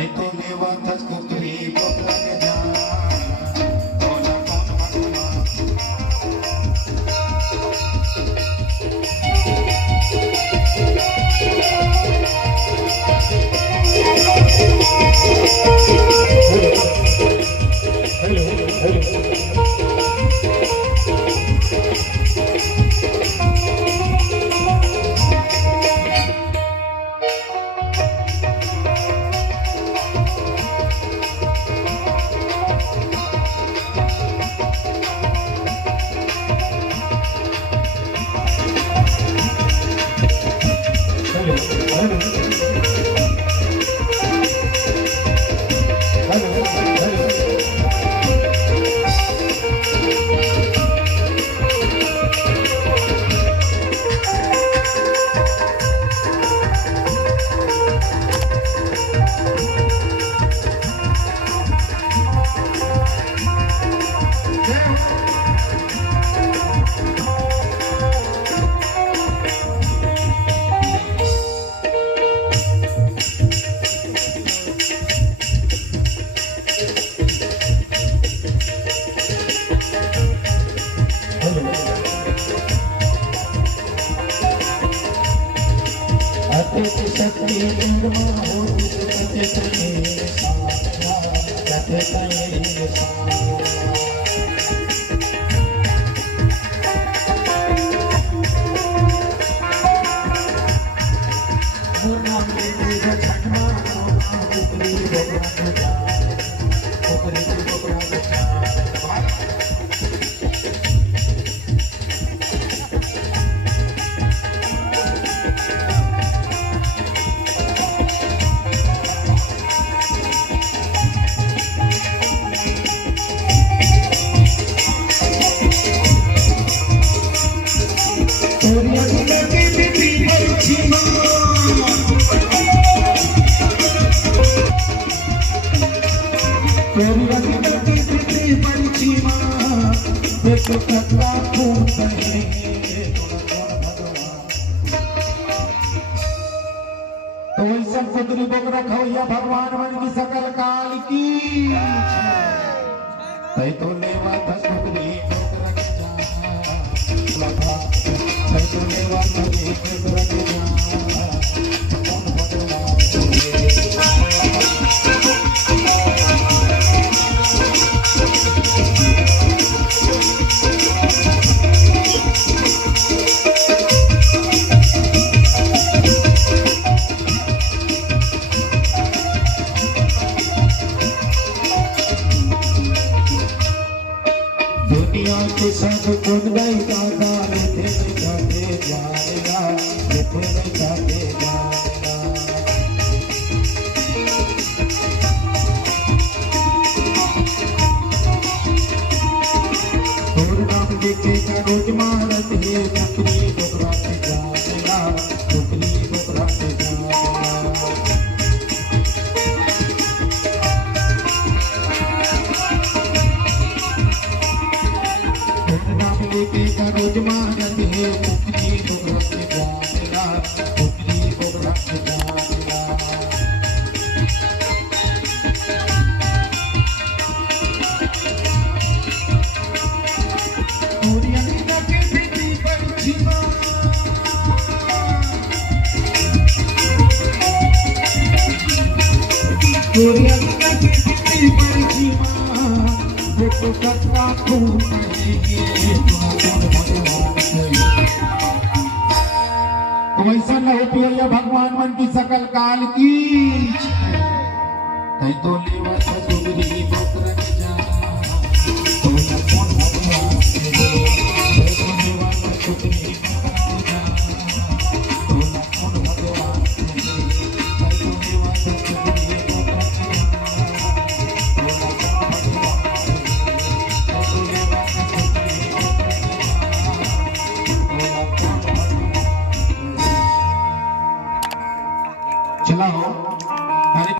तै तो लेवातच कुकरी बोकरक जा कोणा कोण तो वैसा कुकरी बोकरा खवैया भगवान मन की सकल काल की तै तो लेवा था कुकरी बोकरा के जा तै तो लेवा था बोकरा के जा सब कुछ गई दादा थे जाते जाएगा थे जाते जाएगा और नाम देखे का रोज मारत है कुकरी बोकरा के जाएगा कुकरी बोकरा के जाएगा रोज मारत है कुकरी बोकरा के जाएगा कुकरी बोकरा के जाएगा वैसा न हो पिया भगवान मन की सकल काल की तै तो लेवा था कुकरी बोकरा के जा तो न कौन भगवान तै तो लेवा था कुकरी बोकरा के जा तो न कौन भगवान तै तो लेवा था कुकरी बोकरा के जा चला हो